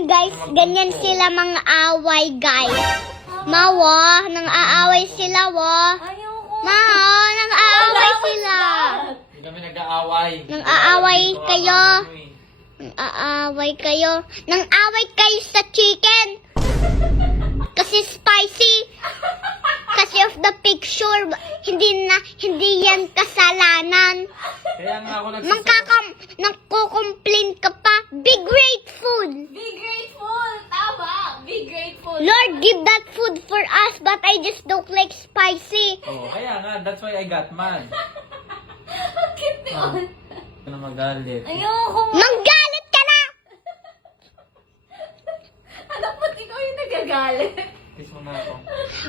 Ayan guys, ganyan sila mga away guys. Mawa, nang aaway sila wa. Ayoko. Mao, nang aaway sila. Hindi kami nag-aaway. Nang aaway kayo. Nang aaway kayo. Nang away kayo sa chicken. Kasi spicy. Kasi of the picture, hindi yan kasalanan. Kaya nga ako nagsasabi. Nagko-complain ka pa. Be grateful. Be grateful. Tama. Be grateful. Lord, give that food for us, but I just don't like spicy. Oh, kaya nga, that's why I got mad. Bakit yun? Ano na magalit. Ayoko. Manggalit ka na! Anak mo, ikaw yung nagagalit. Kiss mo na ako.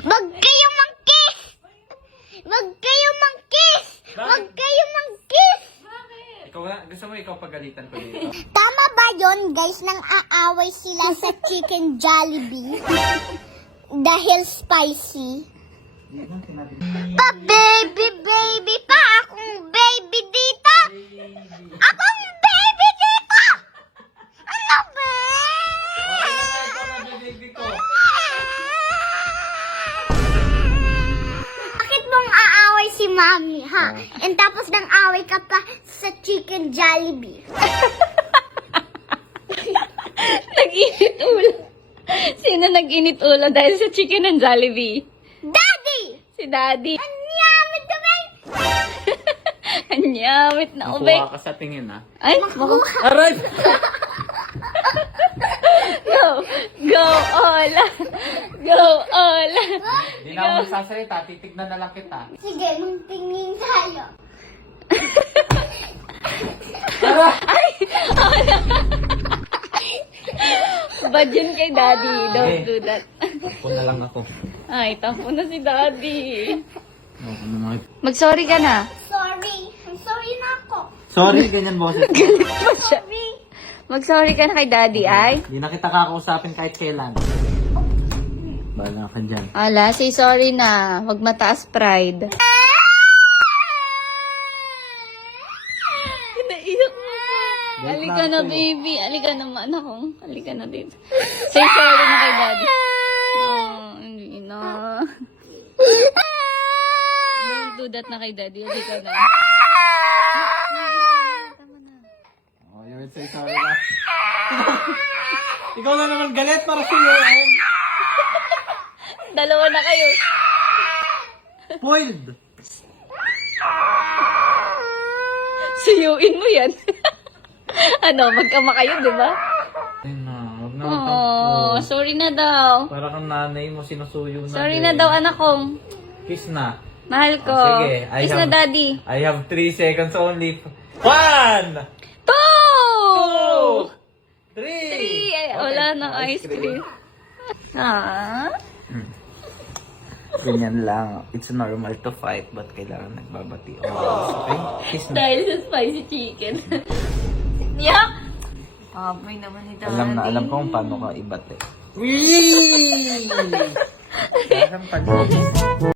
Wag kayo mang-kiss! Wag kayo mang-kiss! Wag kayo mang-kiss! Bakit? Ikaw nga, gusto mo ikaw pagalitan ko dito. Tama ba yon guys, nang aaway sila sa chicken Jollibee? Dahil spicy? Pa baby pa! Akong baby dito! Akong baby dito! Ano ba? Okay na nga, ikaw na baby ko. Bakit mong aaway si Mami, ha? And tapos nang away ka pa sa chicken Jollibee. Nag-init ulo. Sino nag-init ulo dahil sa chicken and Jollibee? Daddy! Si Daddy. Anyamit kami! Anyamit na ubay. Makuha ka sa tingin, ha? Ay, Aray! go! Go, Ola! Go, Ola! Hindi na ako magsasalita, titignan na lang kita. Sige, magtingin tayo. Bad yun kay Daddy. Don't do that. Ako na lang ako. Ay, tampo na si Daddy. Ako na mga... Mag-sorry ka na. Sorry. I'm sorry na ako. Sorry, ganyan boses. Sorry. Mag-sorry ka na kay Daddy, ay? Hindi na kita kakausapin kahit kailan. Bahala ka dyan. Ala, say sorry na. Huwag mataas pride. Naiyak mo pa. Halika na, baby. Halika naman ako. Halika na dito. Say sorry na kay Daddy. Oh, hindi na. Don't do that na kay Daddy. Halika na. Oh, you would say sorry na. Ikaw na naman galit para sa iyo. Dalawa na kayo. Spoiled! Suyuin mo yan. Ano, magkama kayo, di ba? Ay na, huwag na Oh, sorry na daw. para kang nanay mo, sinusuyo na. Sorry din. na daw, anak kong. Kiss na. Mahal ko. Oh, sige, Kiss na, Daddy. I have 3 seconds only. 1! 2! 3! 3! Ay, wala nang ice cream. Ah? Ganyan lang. It's normal to fight, but kailangan nagbabati. Oh, okay? Kiss na. Dahil sa spicy chicken. Yak! Amoy naman ni Daddy. Alam ko kung paano ka ibate. Wee! Parang panis.